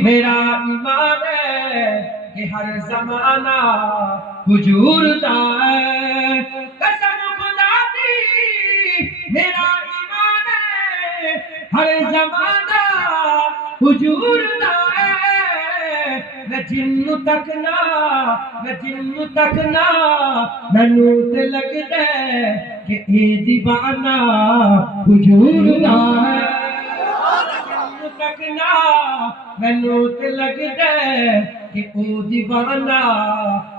میرا ایمان ہے کہ ہر زمانہ حضور دا ہے قسم خدا دی میرا ایمان ہے ہر زمانہ حضور دا ہے میں جن تک نہ مینوں تے لگدا ہے کہ اے دیوانہ حضور دا ہے تکنا مینوں تے لگدا ہے کہ او دیوانہ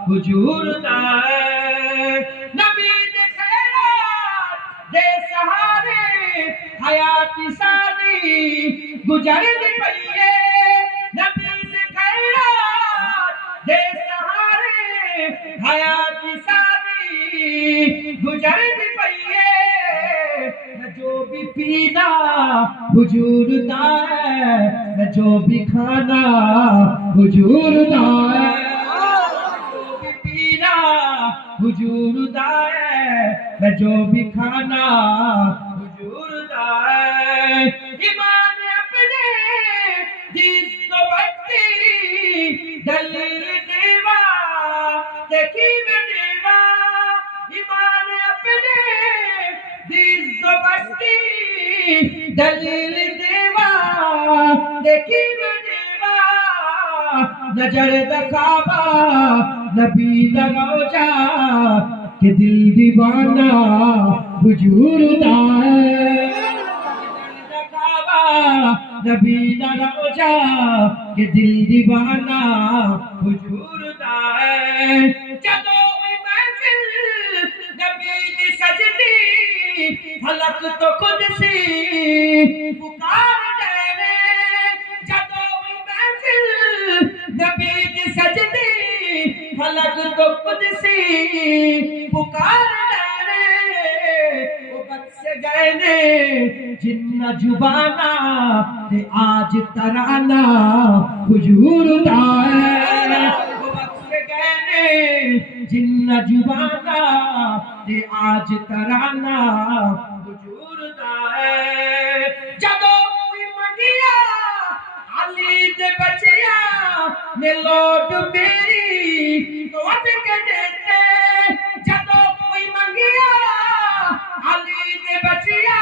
حضور دا ہے نبی دے خیرات دے سہارے حیات سادی گزر دی پئی ہے نبی دے خیرات دے سہارے حیات سادی گزر دی پئی ہے میں جو بھی پینا حضور دا ہے میں جو بھی کھانا حضور دا ہے جو بھی پینا حضور دا ہے میں جو بھی کھانا حضور دا ہے ایمان اپنے جس تو بچتی دلیل دیوا دیکھی میں دیوا ایمان اپنے جس تو بچتی دلیل دیوا دیکھی میں دیوا نظر دکھاوا نبی دا روجا کہ دل دیوانہ حضور دا ہے نظر دکھاوا نبی دا روجا کہ دل دیوانہ حضور دا ہے جدوں بھی محفل نبی دی سجدی فلک تو خود سی پکار دے جدوں بھی محفل نبی دی سجدی فلک تو خود سی پکار دے وہ بد سے گئے نے جن زبانہ تے آج ترانہ حضور دا ہے وہ بد سے گئے نے جن زبانہ تے آج ترانہ حضور دا ہے جدوں کوئی منگیا علی دے بچیا نے لوٹ میری تو اٹھ کے دیتے جدوں کوئی منگیا علی دے بچیا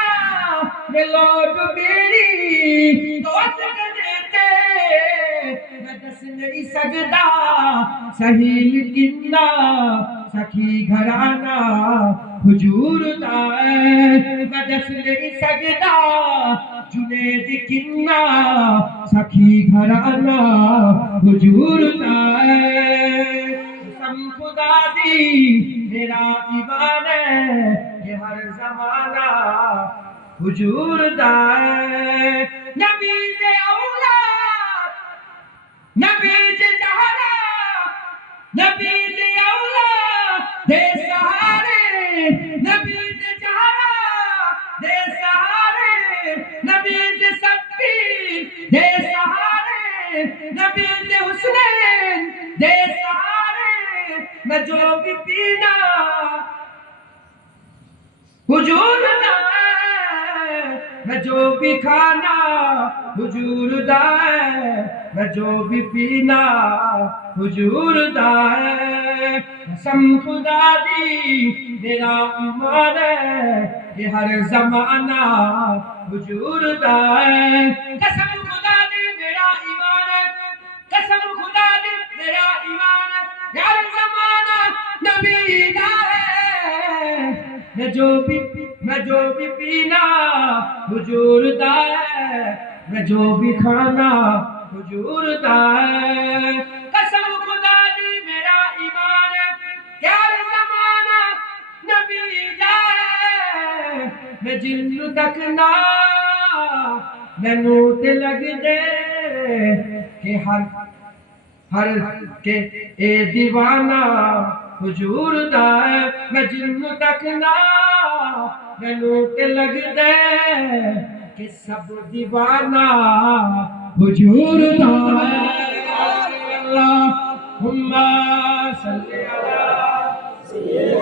نے لوٹ میری تو اٹھ کے دیتے میں دس نہیں سکدا صحیح کنہ سخی گھرانہ حضور دا ہے میں دس نہیں سکدا جنید کنہ سخی گھرانہ حضور دا ہے قسم خدا دی میرا ایمان ہے کہ ہر زمانہ حضور دا ہے نبی دے اولاد نبی دے زہرا نبی دے اولاد دے سہارے نبی دے زہرا دے سہارے نبی دے سبی دے سہارے نبی دے حسنین دے سہارے میں جو بھی پینا حضور دا ہے میں جو بھی کھانا حضور دا ہے میں جو بھی پینا حضور دا ہے قسم خدا دی میرا ایمان ہے کہ ہر زمانہ حضور دا ہے قسم خدا دی میرا ایمان ہے قسم خدا دی میرا ایمان ہے کہ ہر زمانہ نبی دا ہے میں جو بھی پینا حضور دا ہے میں جو بھی کھانا حضور دا ہے قسم خدا دی میرا ایمان ہے کہ ہر زمانہ نبی دا ہے میں جن تک نہ مینوں تے لگدے کہ ہر کے اے دیوانہ حضور دا ہے میں جن تک نہ مینوں تے لگدے کہ سب دیوانہ حضور دا ہے اللہم صلی علی